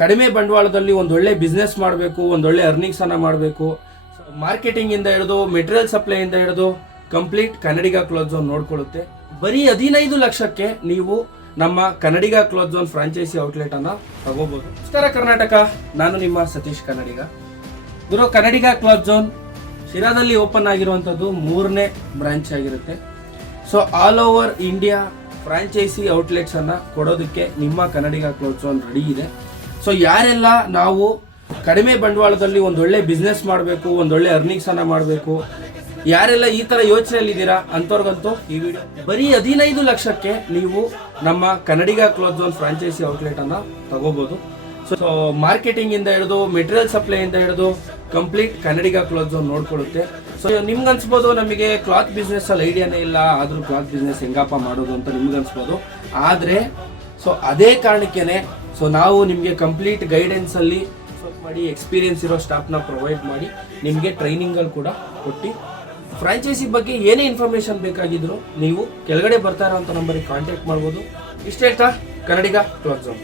ಕಡಿಮೆ ಬಂಡವಾಳದಲ್ಲಿ ಒಂದೊಳ್ಳೆ ಬಿಸ್ನೆಸ್ ಮಾಡಬೇಕು, ಒಂದೊಳ್ಳೆ ಅರ್ನಿಂಗ್ಸನ್ನು ಮಾಡಬೇಕು, ಮಾರ್ಕೆಟಿಂಗಿಂದ ಹಿಡಿದು ಮೆಟೀರಿಯಲ್ ಸಪ್ಲೈಯಿಂದ ಹಿಡಿದು ಕಂಪ್ಲೀಟ್ ಕನ್ನಡಿಗ ಕ್ಲಾತ್ ಝೋನ್ ನೋಡ್ಕೊಳ್ಳುತ್ತೆ. ಬರೀ 15 ಲಕ್ಷಕ್ಕೆ ನೀವು ನಮ್ಮ Kannadiga Cloth Zone franchise outlet ಅನ್ನ ತಗೋಬಹುದು. ನಮಸ್ಕಾರ ಕರ್ನಾಟಕ, ನಾನು ನಿಮ್ಮ ಸತೀಶ್ ಕನ್ನಡಿಗ. ಗುರು, ಕನ್ನಡಿಗ ಕ್ಲಾತ್ ಝೋನ್ ಶಿರಾದಲ್ಲಿ ಓಪನ್ ಆಗಿರುವಂಥದ್ದು 3ನೇ ಬ್ರಾಂಚ್ ಆಗಿರುತ್ತೆ. So all over India franchise outlets ಅನ್ನ ಕೊಡೋದಕ್ಕೆ ನಿಮ್ಮ ಕನ್ನಡಿಗ ಕ್ಲಾತ್ ಝೋನ್ ರೆಡಿ ಇದೆ. ಸೊ ಯಾರೆಲ್ಲ ನಾವು ಕಡಿಮೆ ಬಂಡವಾಳದಲ್ಲಿ ಒಂದೊಳ್ಳೆ ಬಿಸ್ನೆಸ್ ಮಾಡಬೇಕು, ಒಂದೊಳ್ಳೆ ಅರ್ನಿಂಗ್ಸ್ ಅನ್ನ ಮಾಡಬೇಕು, ಯಾರೆಲ್ಲ ಈ ತರ ಯೋಚನೆಯಲ್ಲಿದ್ದೀರಾ ಅಂಥವ್ರಿಗಂತೂ ಈ ವಿಡಿಯೋ. ಬರೀ 15 ಲಕ್ಷಕ್ಕೆ ನೀವು ನಮ್ಮ Kannadiga Cloth Zone franchise outlet ಅನ್ನ ತಗೋಬಹುದು. ಸೊ ಮಾರ್ಕೆಟಿಂಗ್ ಇಂದ ಹಿಡಿದು ಮೆಟೀರಿಯಲ್ ಸಪ್ಲೈ ಇಂದ ಹಿಡಿದು complete Kannadiga Cloth Zone ನೋಡ್ಕೊಳ್ಳುತ್ತೆ. So ನಿಮ್ಗೆ ಅನ್ಸ್ಬೋದು ನಮಗೆ ಕ್ಲಾತ್ ಬಿಸ್ನೆಸ್ ಅಲ್ಲಿ ಐಡಿಯಾನೇ ಇಲ್ಲ, ಆದ್ರೂ ಕ್ಲಾತ್ ಬಿಸ್ನೆಸ್ ಹೆಂಗಪ್ಪ ಮಾಡೋದು ಅಂತ ನಿಮ್ಗೆ ಅನ್ಸ್ಬೋದು. ಆದ್ರೆ ಸೊ ಅದೇ ಕಾರಣಕ್ಕೇನೆ ಸೊ ನಾವು ನಿಮಗೆ ಕಂಪ್ಲೀಟ್ ಗೈಡೆನ್ಸ್ ಅಲ್ಲಿ ಮಾಡಿ ಎಕ್ಸ್ಪೀರಿಯನ್ಸ್ ಇರೋ ಸ್ಟಾಫ್ನ ಪ್ರೊವೈಡ್ ಮಾಡಿ ನಿಮಗೆ ಟ್ರೈನಿಂಗ್ ಅಲ್ಲಿ ಕೂಡ ಕೊಟ್ಟು ಫ್ರಾಂಚೈಸಿ ಬಗ್ಗೆ ಏನೇ ಇನ್ಫಾರ್ಮೇಶನ್ ಬೇಕಾಗಿದ್ರು ನೀವು ಕೆಳಗಡೆ ಬರ್ತಾ ಇರೋಂಥ ನಂಬರಿಗೆ ಕಾಂಟ್ಯಾಕ್ಟ್ ಮಾಡ್ಬೋದು. ಇಷ್ಟ ಹೇಳ್ತಾ ಕನ್ನಡಿಗ ಕ್ಲಾತ್ ಝೋನ್.